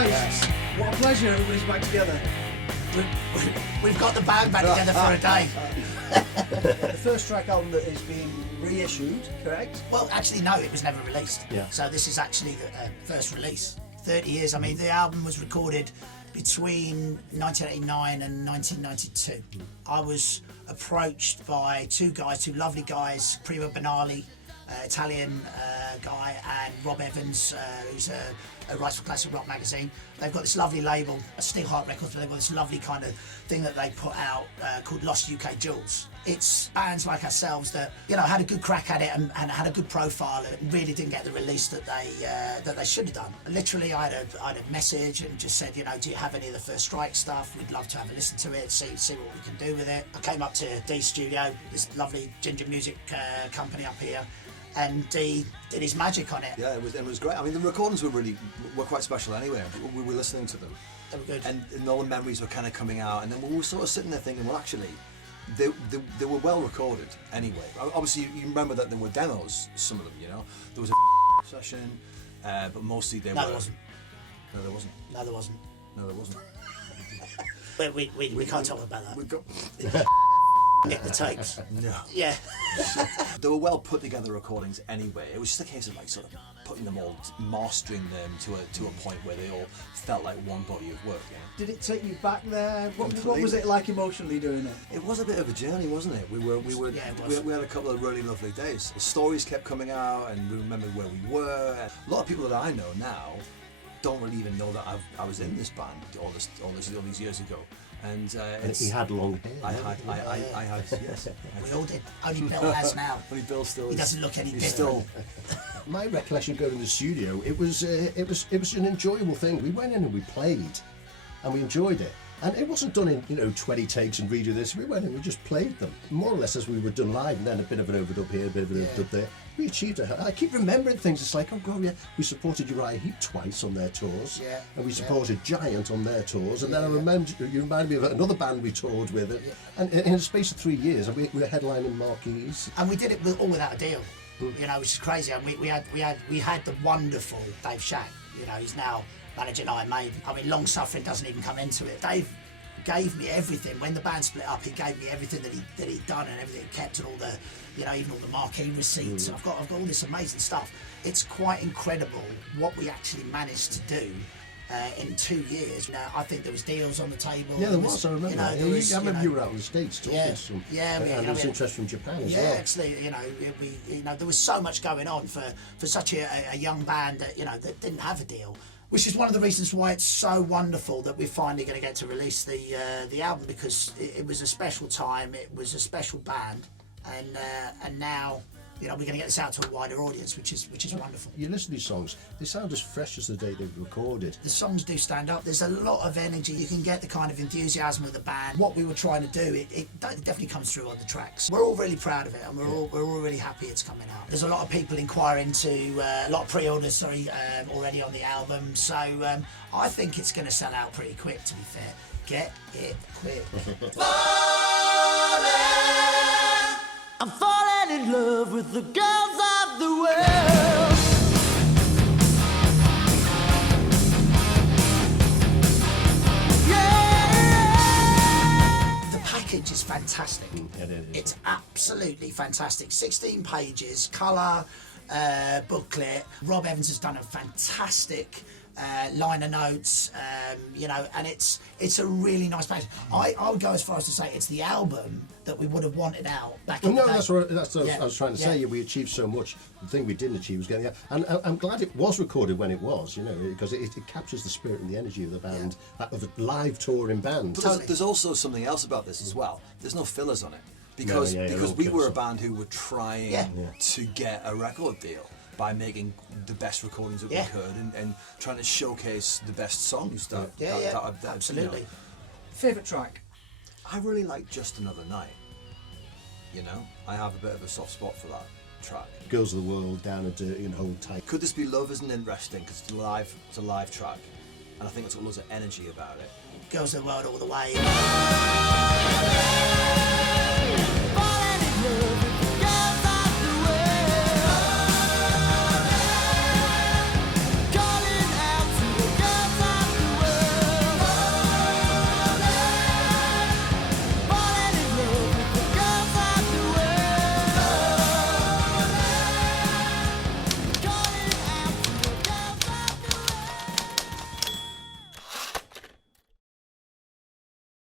Guys, Yes. what a pleasure everybody's back together. We've got the band back together for a day. The first track album that is being reissued, correct? Well, actually, no, it was never released. Yeah. So this is actually the first release. 30 years. I mean, the album was recorded between 1989 and 1992. I was approached by two lovely guys, Prima Benali, Italian guy, and Rob Evans, who's a writer for Classic Rock magazine. They've got this lovely label, Steel Heart Records, but they've got this lovely kind of thing that they put out called Lost UK Jewels. It's bands like ourselves that, you know, had a good crack at it and had a good profile and really didn't get the release that they should have done. Literally, I had a message and just said, you know, do you have any of the First Strike stuff? We'd love to have a listen to it, see what we can do with it. I came up to Dee's studio, this lovely ginger music company up here, and Dee did his magic on it. Yeah, it was great. I mean, the recordings were quite special anyway. We were listening to them. They were good. And all the memories were kind of coming out, and then we were sort of sitting there thinking, well, actually, they were well recorded anyway. Obviously, you remember that there were demos, some of them, you know. There was a session, but mostly they were... No, there wasn't. No, there wasn't. No, there wasn't. No, there wasn't. We can't talk about that. We got... Get the tapes. No. Yeah. They were well put together recordings anyway. It was just a case of like sort of putting them all, mastering them to a point where they all felt like one body of work. Yeah? Did it take you back there? What was it like emotionally doing it? It was a bit of a journey, wasn't it? We had a couple of really lovely days. The stories kept coming out, and we remembered where we were. A lot of people that I know now don't really even know that I was in this band all these years ago. And he had long hair. I had, yes. We all did. Only Bill has now. Only Bill still. He doesn't look any He's different. My recollection of going to the studio, it was an enjoyable thing. We went in and we played, and we enjoyed it. And it wasn't done in 20 takes and redo this. We went in, we just played them more or less as we were done live, and then a bit of an overdub here, a bit of an overdub there. We achieved it. I keep remembering things. It's like, oh god, yeah, we supported Uriah Heep twice on their tours, and we supported Giant on their tours, and then you reminded me of another band we toured with, and in the space of 3 years, we were headlining Marquees. And we did it all without a deal, you know, which is crazy. And we had the wonderful Dave Shack. You know, he's now managing Iron Maiden. I mean, long suffering doesn't even come into it. Dave gave me everything. When the band split up, he gave me everything that he'd done and everything he kept, and all the, you know, even all the Marquee receipts. I've got all this amazing stuff. It's quite incredible what we actually managed to do in 2 years. Now, I think there was deals on the table. Yeah, there was. I remember. I remember you were out in the States talking to some. Yeah, and there was interest from Japan as well. Yeah, actually, there was so much going on for such a young band that that didn't have a deal. Which is one of the reasons why it's so wonderful that we're finally going to get to release the album, because it was a special time, it was a special band, and now we're going to get this out to a wider audience, which is wonderful. You listen to these songs; they sound as fresh as the day they were recorded. The songs do stand up. There's a lot of energy. You can get the kind of enthusiasm of the band. What we were trying to do, it definitely comes through on the tracks. We're all really proud of it, and we're all really happy it's coming out. There's a lot of people inquiring a lot of pre-orders, already on the album. So I think it's going to sell out pretty quick. To be fair, get it quick. I'm falling in love with the girls of the world. The package is fantastic. It's absolutely fantastic. 16 pages, colour, booklet. Rob Evans has done a fantastic liner notes, and it's a really nice package. I would go as far as to say it's the album that we would have wanted out back in the day. That's what I was trying to say. We achieved so much. The thing we didn't achieve was getting out. And I'm glad it was recorded when it was, because it captures the spirit and the energy of the band, of a live touring band. But there's also something else about this as well. There's no fillers on it. Because we were a band who were trying to get a record deal by making the best recordings that we could and trying to showcase the best songs that absolutely. Favourite track? I really like Just Another Night. I have a bit of a soft spot for that track. Girls of the World, Down and Dirty and Hold Tight. Could This Be Love isn't interesting because it's a live track, and I think it's got loads of energy about it. Girls of the World all the way.